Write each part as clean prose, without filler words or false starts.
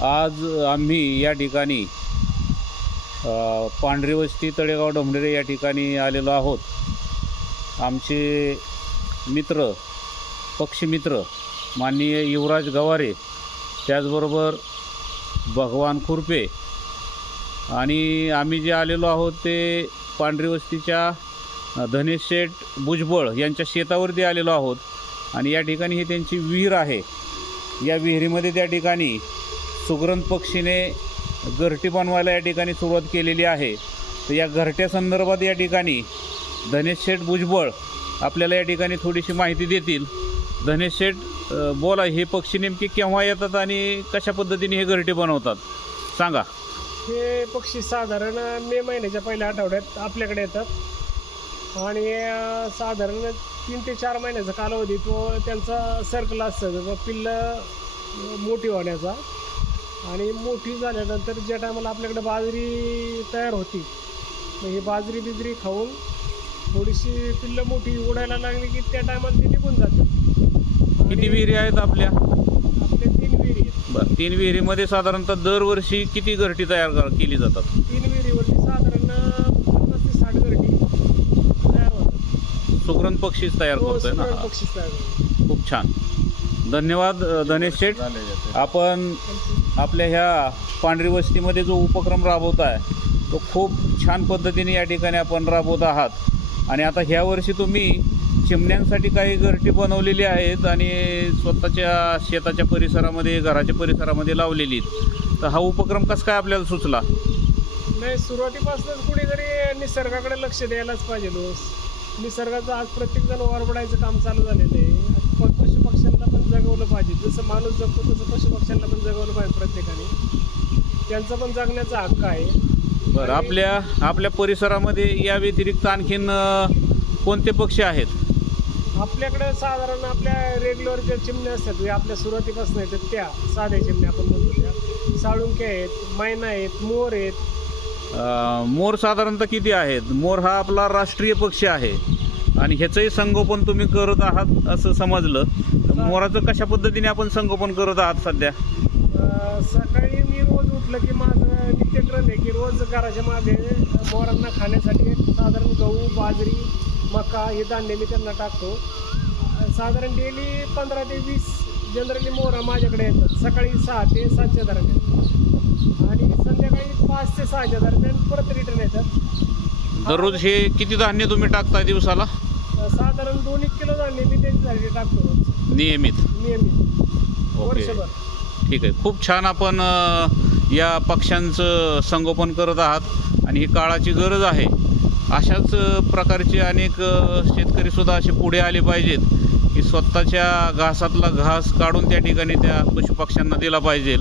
आज आम्ही या ठिकाणी पांढरी वस्ती तळेगाव डोंबडेरे या ठिकाणी आलेलो आहोत। आमचे मित्र पक्षीमित्र माननीय युवराज गवारे, त्याचबरोबर भगवान खुरपे आणि आम्ही जे आलेलो आहोत ते पांढरी वस्तीच्या धनेश शेठ भुजबळ यांच्या शेतावरती आलेलो आहोत। आणि या ठिकाणी ही त्यांची विहीर आहे। या विहिरीमध्ये त्या ठिकाणी सुग्रण पक्षीने घरटी बनवायला या ठिकाणी सुरुवात केलेली आहे। तर या घरट्या संदर्भात या ठिकाणी धनेश शेठ भुजबळ आपल्याला या ठिकाणी थोडीशी माहिती देतील। धनेश शेठ, बोला, हे पक्षी नेमके केव्हा येतात आणि कशा पद्धतीने हे घरटे बनवतात सांगा। हे पक्षी साधारण मे महिन्याच्या पहिल्या आठवड्यात आपल्याकडे येतात आणि साधारण 3 ते 4 महिन्याचा कालावधी तो त्यांचा सर्कल असतं, पिल्लं मोठी होण्याचा। आणि मोठी झाल्यानंतर ज्या टायमाला आपल्याकडे बाजरी तयार होती, मग ही बाजरी बिजरी खाऊन थोडीशी पिल्लं मोठी उडायला लागली की त्या टायमाला ती निघून जाते। किती विहिरी आहेत आपल्या? आपल्या 3 विहिरी आहेत। बरं, 3 विहिरीमध्ये साधारणतः दरवर्षी किती घरटी तयार केली जातात? 3 विहिरीवरती साधारण 50 ते 60 घरटी तयार होतात। सुग्रण पक्षीच तयार करतोय ना? पक्षीच तयार होतात। खूप छान, धन्यवाद धनेश शेठ। आपण आपल्या ह्या पांढरी वस्तीमध्ये जो उपक्रम राबवत आहे तो खूप छान पद्धतीने या ठिकाणी आपण राबवत आहात। आणि आता ह्या वर्षी तुम्ही चिमण्यांसाठी काही घरटी बनवलेली आहेत आणि स्वतःच्या शेताच्या परिसरामध्ये, घराच्या परिसरामध्ये लावलेली आहेत। तर हा उपक्रम कसं काय आपल्याला सुचला? नाही, सुरुवातीपासूनच कुणीतरी निसर्गाकडे लक्ष द्यायलाच पाहिजे। निसर्गाचं आज प्रत्येकजण ओरबडायचं काम चालू झालेलं आहे। पशुपक्ष्यांना पण जगवलं पाहिजे, जसं माणूस जगतो तसं पशुपक्ष्यांना पण जगवलं पाहिजे प्रत्येकाने। त्यांचा पण जगण्याचा हक्क आहे। बरं, आपल्या परिसरामध्ये या व्यतिरिक्त आणखीन कोणते पक्षी आहेत? आपल्याकडे साधारण आपल्या रेग्युलर ज्या चिमण्या असतात, आपल्या सुरुवातीपासून येतात त्या साध्या चिमण्या आपण म्हणतो त्या, साळुंक्या आहेत, मैना आहेत, मोर आहेत। मोर साधारणतः किती आहेत? मोर हा आपला राष्ट्रीय पक्षी आहे आणि ह्याचंही संगोपन तुम्ही करत आहात असं समजलं। मोराचं कशा पद्धतीने आपण संगोपन करत आहात सध्या? सकाळी मी रोज उठलं की माझं नित्यक्रम आहे की रोज घराच्या मागे मोरांना खाण्यासाठी साधारण गहू, बाजरी, मका हे धान्य मी त्यांना टाकतो। साधारण डेली 15 ते 20 जनरली मोरं माझ्याकडे येतात। सकाळी 6 ते 7च्या दरम्यान आणि संध्याकाळी 5 ते 6च्या दरम्यान परत रिटर्न येतात। दररोज हे किती धान्य तुम्ही टाकताय दिवसाला? साधारण 2-1 किलो धान्य मी त्यांच्यासाठी टाकतो रोज नियमित? वर्षभर। ठीक आहे, खूप छान आपण या पक्ष्यांचं संगोपन करत आहात आणि ही काळाची गरज आहे। अशाच प्रकारचे अनेक शेतकरीसुद्धा असे पुढे आले पाहिजेत की स्वतःच्या घासातला घास काढून त्या ठिकाणी त्या पशुपक्ष्यांना दिला पाहिजे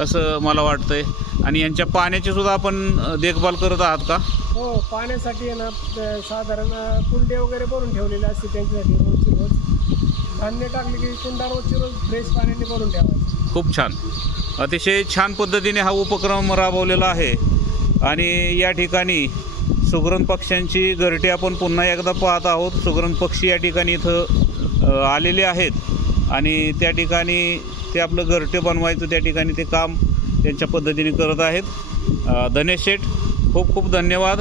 असं मला वाटतंय। आणि यांच्या पाण्याची सुद्धा आपण देखभाल करत आहात का? हो, पाण्यासाठी आहे ना साधारण कुंडे वगैरे भरून ठेवलेले असते त्यांच्यासाठी। रोजची रोज धान्य टाकले की कुंडा रोजची रोज फ्रेश पाण्याने भरून ठेवायचं। खूप छान, अतिशय छान पद्धतीने हा उपक्रम राबवलेला आहे। आणि या ठिकाणी सुग्रण पक्ष्यांची घरटी आपण पुन्हा एकदा पाहत आहोत। सुग्रण पक्षी या ठिकाणी इथं आलेले आहेत आणि त्या ठिकाणी ते आपलं घरटे बनवायचं त्या ठिकाणी ते काम त्यांच्या पद्धतीने करत आहेत। धनेश शेठ, खूप खूप धन्यवाद।